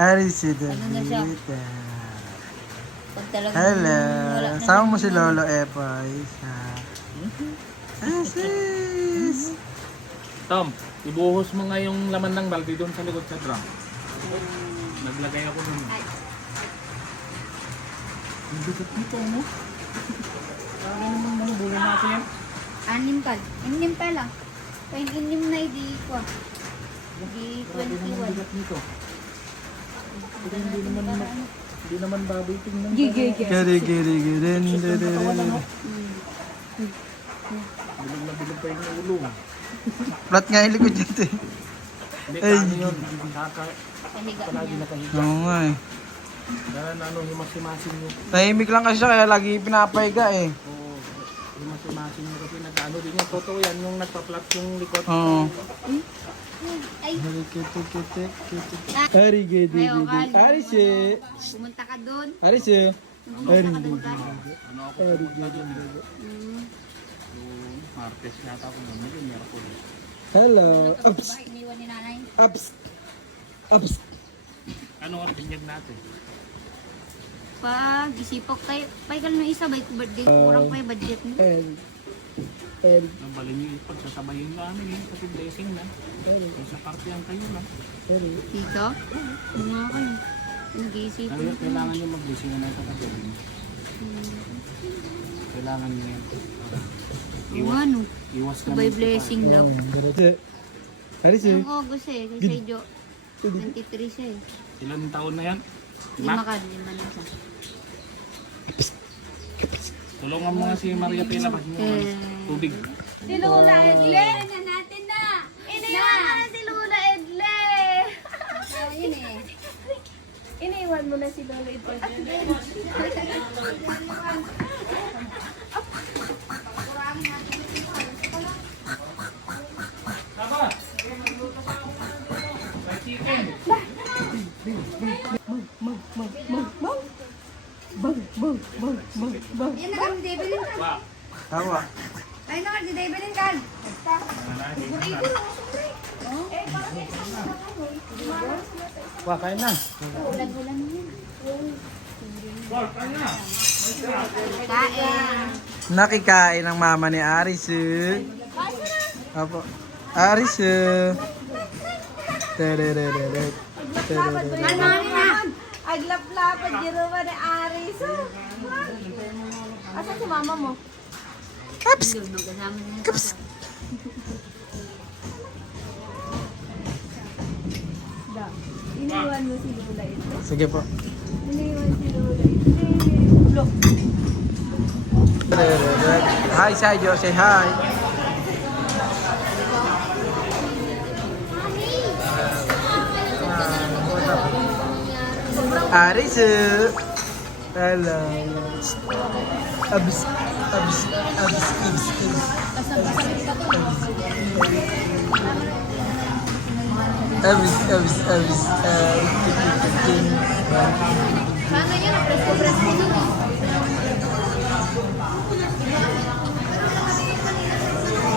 Arisu Ano na siya? Davida. Pag talagang Hello. wala na Sama mo siyang si ano. Lolo Epoy. Asis. Tom, ibuhos mo nga yung laman ng balde doon sa likod sa drum. Naglagay ako doon. Ang bigat nito, no? Ano naman mahubulo natin? Inim pa lang. Inim na hindi ko. Di Grabe naman 21. bigat nito. Pero hindi naman baboy tingnan. Giri giri girin. Bilog na bilog pa yung ulo. Flat nga yung likod dito eh. Hindi, Ay. kano yun. Pahiga Palagi niya. nakahiga. Oo nga eh. Dahil ano, himas-himasin nyo. Tahimik lang kasi siya kaya lagi pinapahiga eh. Oo, himas-himasin nyo kasi nag-ano din yan. Totoo yan, yung nagpa-flat yung likod. Oo. Ay, Ari gidi Ayaw, gidi. Kal. Ari si. pumunta ka doon. Ari si. Ari Pumunta ka doon, Kal. Ano ako pumunta dun eh. Yung Martes yata ako naman yun, Miyerkules. Hello. Ups. Bakit iniwan ni nanay? Ups. Ups. Ano ang binyag natin? Pag isipok kayo, paigal ng isa, by birthday, kurang pa yung budget mo. Ang bali nyo pagsasabayin namin eh, kasi blessing na. Sa partiyan kayo lang. Dito? Ano nga kayo? Nag-iisipon Kaya ko. kailangan nyo mag-blessing na ito kasi kailangan nyo yan. Ano? Iwas na Sabay blessing lang. Ari si. Yung August eh, kasi Jo, 23 siya eh. Ilang taon na yan? Lima ka, lima na siya. Tulungan mo nga si Maria Pina ba? Tubig. Si Lola Edle! Na natin na! Iniwan na si Lola Edle! Yun eh. Iniwan mo na si Lola ito. Tama! Chicken! Yan na kami, David ka. Wow! Tawa. Ay na, si David ka. Wa kain na. Ulan-ulan yun. Wow, kain na! Kain. Nakikain ng mama ni Arisu. Apo. Arisu. Terereret. Terereret. Ano na? Aglap-lapad giruwa ni Aris. Asa si mama mo? Magkasama na Kaps. Da. Iniwan mo si Lola ito. Sige po. Iniwan si Lola ito. Look. Terereret. Hi, Sayo. Say hi. Arisu. Hello. Abis. Abis. Abis. Abis. Abis. Abis. Abis. Sana yun, presko-presko nun eh.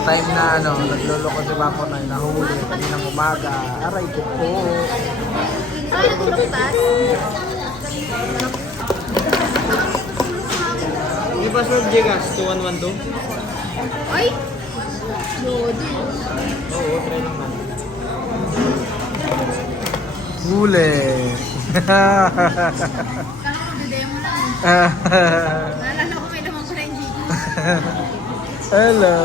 Time na ano, nagloloko si Bako na nahuli kaninang umaga. Aray ko po. Ay, natulog ba? Di ba sir Gigas 2112? Ay! Lodi. Oo, try lang natin. Huli. Kala ko, demo lang. Naalala ko may naman pala yung Gigi. Hello.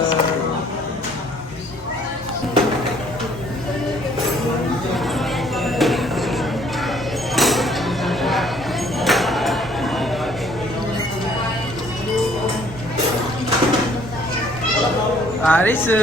Arisu.